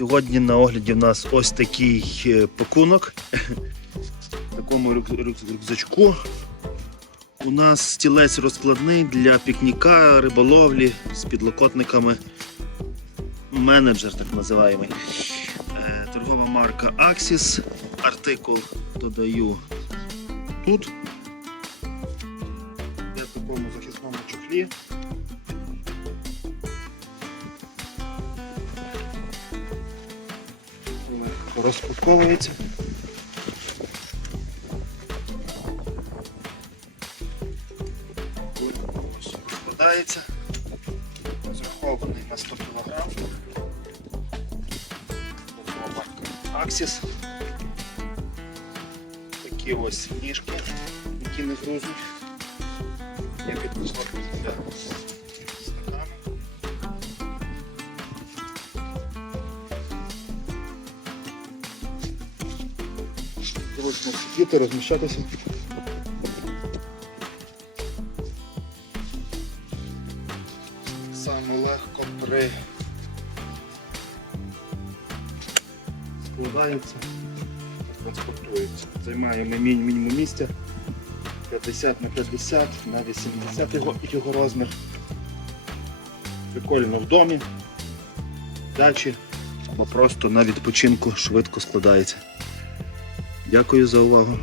Сьогодні на огляді в нас ось такий е, пакунок. В такому рюк- рюк- рюкзачку. У нас стілець розкладний для пікніка, риболовлі з підлокотниками. Менеджер так називаємо. Е, Торгова марка Axis. Артикул додаю тут. Я такому захисному чохлі. Розпаковується. Ось Розкладається. Розрахований на 100 кг. Аксіс. Такі ось ніжки, які не грузуть. Є підкладки для Зручно сидіти, розміщатися. Саме легко при складається та транспортується. Займає ми мінімум місця 50 на 50 на 80 його, його розмір. Прикольно в домі, дачі або просто на відпочинку швидко складається. Дякую за увагу.